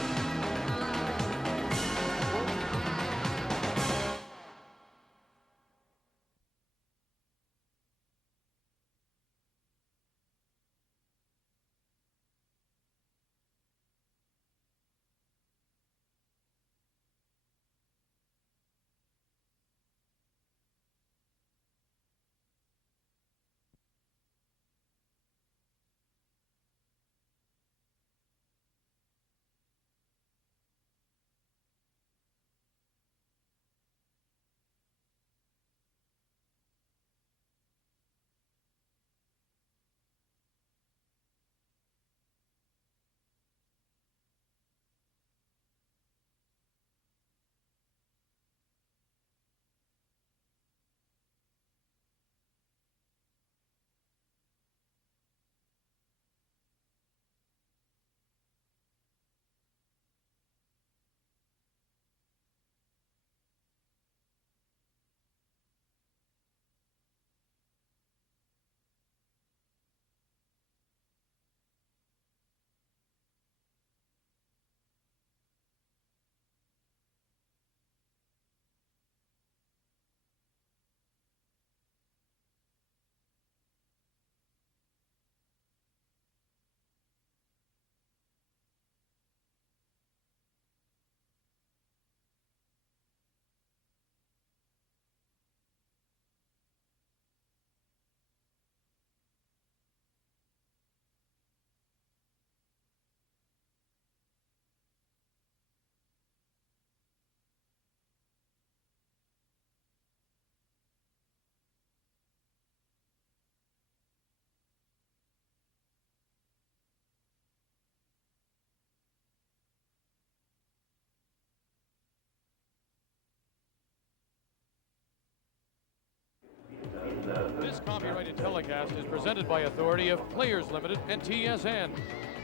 This copyrighted telecast is presented by authority of Players Limited and TSN.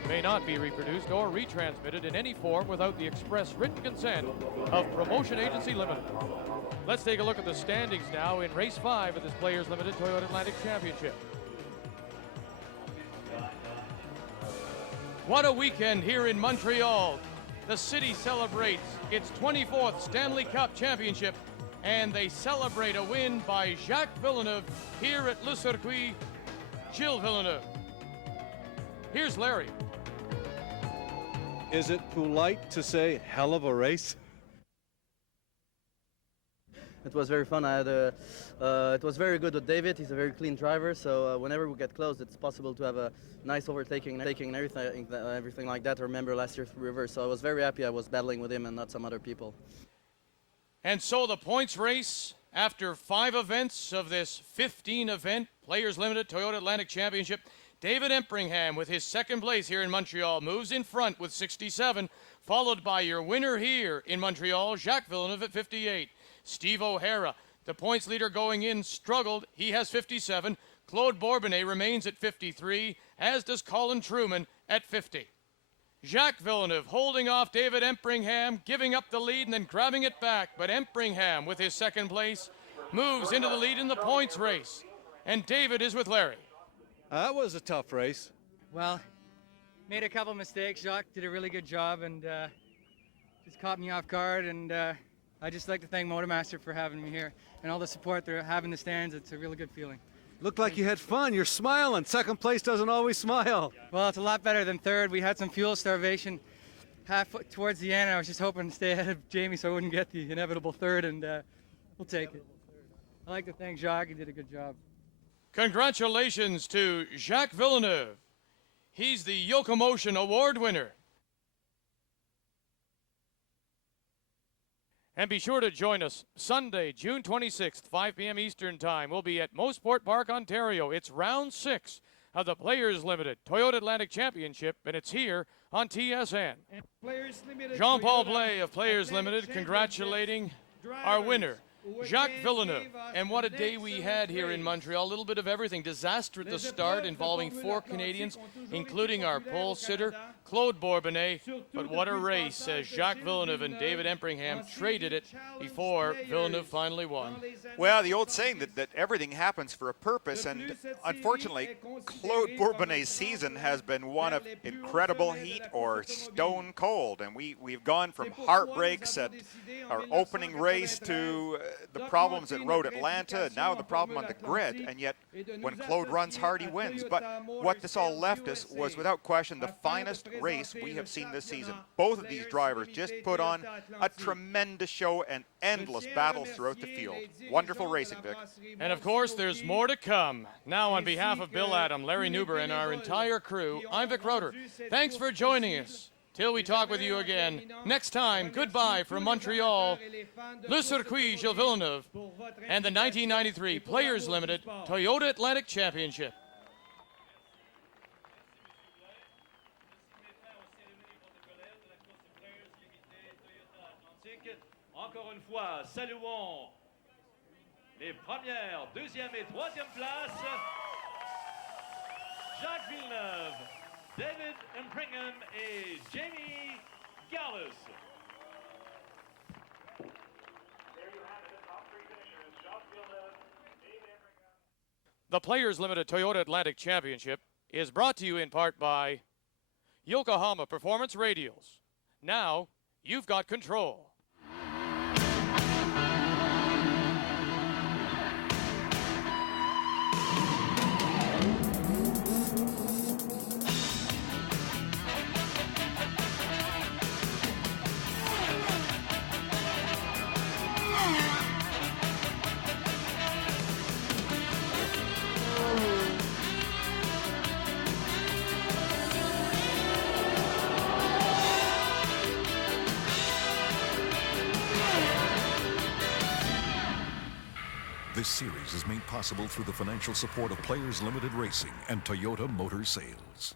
may not be reproduced or retransmitted in any form without the express written consent of Promotion Agency Limited. Let's take a look at the standings now in Race 5 of this Players Limited Toyota Atlantic Championship. What a weekend here in Montreal. The city celebrates its 24th Stanley Cup Championship, and they celebrate a win by Jacques Villeneuve here at Le Circuit Gilles Villeneuve. Here's Larry. Is it polite to say hell of a race? It was very fun. It was very good with David. He's a very clean driver, so whenever we get close, it's possible to have a nice overtaking and everything like that. I remember last year's River, so I was very happy I was battling with him and not some other people. And so the points race, after 5 events of this 15-event Players Limited Toyota Atlantic Championship, David Empringham, with his second place here in Montreal, moves in front with 67, followed by your winner here in Montreal, Jacques Villeneuve at 58. Steve O'Hara, the points leader going in, struggled. He has 57. Claude Bourbonnais remains at 53, as does Colin Truman at 50. Jacques Villeneuve holding off David Empringham, giving up the lead and then grabbing it back. But Empringham, with his second place, moves into the lead in the points race. And David is with Larry. That was a tough race. Well, made a couple mistakes. Jacques did a really good job and just caught me off guard. And I just like to thank Motormaster for having me here and all the support they have in the stands. It's a really good feeling. Looked like you had fun. You're smiling. Second place doesn't always smile. Well, it's a lot better than third. We had some fuel starvation towards the end. I was just hoping to stay ahead of Jamie so I wouldn't get the inevitable third, and we'll take it. I'd like to thank Jacques. He did a good job. Congratulations to Jacques Villeneuve. He's the Yokomotion Award winner. And be sure to join us Sunday, June 26th, 5 p.m. Eastern Time. We'll be at Mosport Park, Ontario. It's round 6 of the Players Limited Toyota Atlantic Championship, and it's here on TSN. Jean-Paul Blais of Players Limited congratulating our winner, Jacques Villeneuve. And what a day we had here in Montreal. A little bit of everything. Disaster at the start involving 4 Canadians, including our pole sitter, Claude Bourbonnais. But what a race as Jacques Villeneuve and David Empringham traded it before Villeneuve finally won. Well, the old saying that everything happens for a purpose, and unfortunately, Claude Bourbonnais' season has been one of incredible heat or stone cold, and we've gone from heartbreaks at our opening race to the problems at Road Atlanta, and now the problem on the grid, and yet when Claude runs hard, he wins. But what this all left us was, without question, the finest race we have seen this season. Both of these drivers just put on a tremendous show and endless battles throughout the field. Wonderful racing, Vic. And of course, there's more to come. Now, on behalf of Bill Adam, Larry Newber, and our entire crew, I'm Vic Roeder. Thanks for joining us. Till we talk with you again next time, goodbye from Montreal, Le Circuit Gilles Villeneuve, and the 1993 Players Limited Toyota Atlantic Championship. Encore une fois, saluons les premières, deuxième et troisième places. Jacques Villeneuve, David Empringham et Jamie Gallus. The Players Limited Toyota Atlantic Championship is brought to you in part by Yokohama Performance Radials. Now, you've got control. This series is made possible through the financial support of Players Limited Racing and Toyota Motor Sales.